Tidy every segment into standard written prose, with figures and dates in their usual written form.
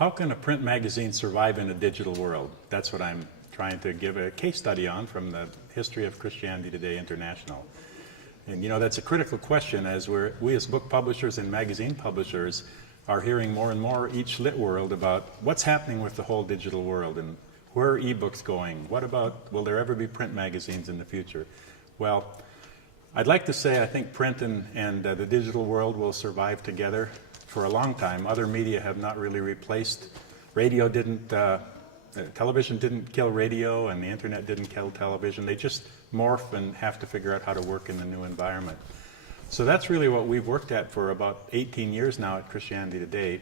How can a print magazine survive in a digital world? That's what I'm trying to give a case study on from the history of Christianity Today International. And that's a critical question, as we as book publishers and magazine publishers are hearing more and more each lit world about what's happening with the whole digital world and where are ebooks going? What about, will there ever be print magazines in the future? Well, I'd like to say I think print and the digital world will survive together for a long time. Other media have not really replaced. Radio didn't, television didn't kill radio, and the internet didn't kill television. They just morph and have to figure out how to work in the new environment. So that's really what we've worked at for about 18 years now at Christianity Today.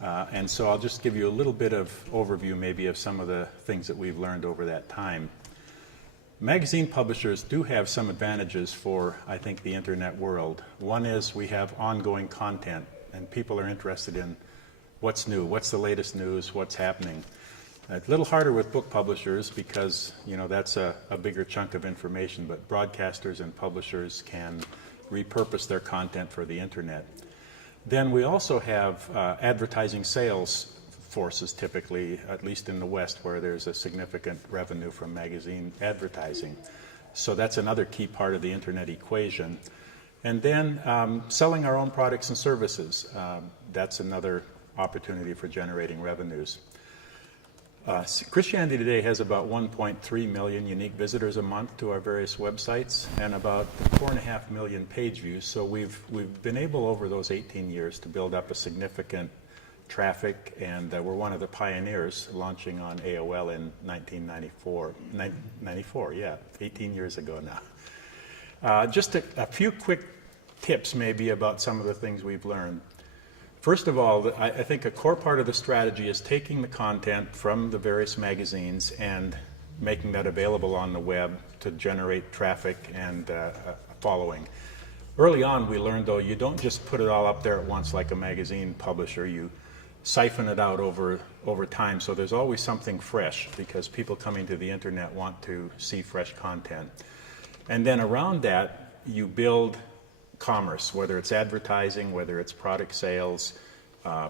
And so I'll just give you a little bit of overview maybe of some of the things that we've learned over that time. Magazine publishers do have some advantages for, I think, the internet world. One is we have ongoing content, and people are interested in what's new, what's the latest news, what's happening. A little harder with book publishers because, that's a bigger chunk of information, but broadcasters and publishers can repurpose their content for the internet. Then we also have advertising sales forces typically, at least in the West, where there's a significant revenue from magazine advertising. So that's another key part of the internet equation. And then selling our own products and services. That's another opportunity for generating revenues. Christianity Today has about 1.3 million unique visitors a month to our various websites and about 4.5 million page views. So we've been able over those 18 years to build up a significant traffic, and we're one of the pioneers, launching on AOL in 1994. Yeah, 18 years ago now. Just a few quick tips maybe about some of the things we've learned. First of all, I think a core part of the strategy is taking the content from the various magazines and making that available on the web to generate traffic and a following. Early on, we learned, though, you don't just put it all up there at once like a magazine publisher. You siphon it out over time, so there's always something fresh because people coming to the internet want to see fresh content. And then around that, you build commerce, whether it's advertising, whether it's product sales,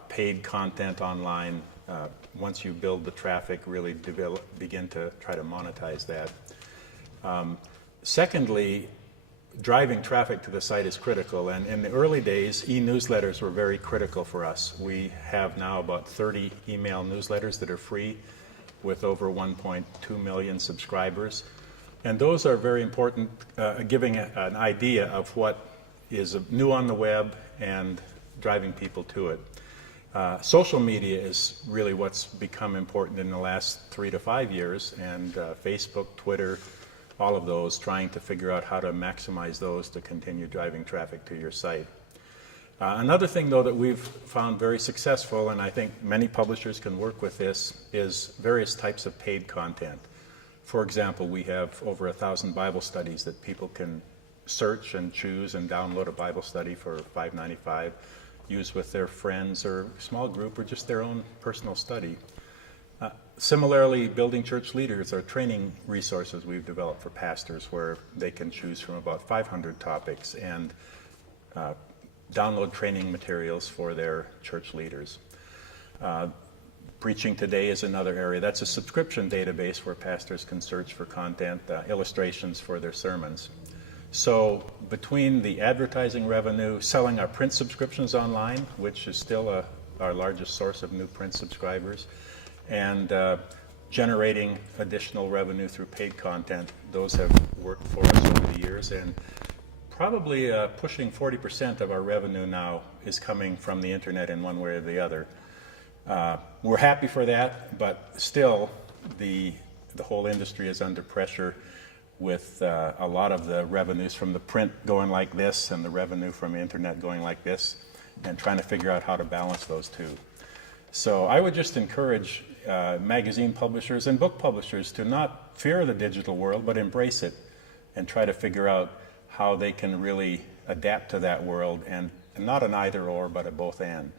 paid content online. Once you build the traffic, really begin to try to monetize that. Secondly, driving traffic to the site is critical, and in the early days, e-newsletters were very critical for us. We have now about 30 email newsletters that are free with over 1.2 million subscribers, and those are very important, giving an idea of what is new on the web and driving people to it. Social media is really what's become important in the last 3 to 5 years, and Facebook, Twitter, all of those, trying to figure out how to maximize those to continue driving traffic to your site. Another thing, though, that we've found very successful, and I think many publishers can work with this, is various types of paid content. For example, we have over 1,000 Bible studies that people can search and choose and download a Bible study for $5.95, use with their friends or small group or just their own personal study. Similarly, building church leaders are training resources we've developed for pastors where they can choose from about 500 topics and download training materials for their church leaders. Preaching Today is another area. That's a subscription database where pastors can search for content, illustrations for their sermons. So between the advertising revenue, selling our print subscriptions online, which is still our largest source of new print subscribers, and generating additional revenue through paid content, those have worked for us over the years, and probably pushing 40% of our revenue now is coming from the internet in one way or the other. We're happy for that, but still the whole industry is under pressure with a lot of the revenues from the print going like this and the revenue from the internet going like this, and trying to figure out how to balance those two. So I would just encourage magazine publishers and book publishers to not fear the digital world, but embrace it and try to figure out how they can really adapt to that world, and not an either or, but a both and.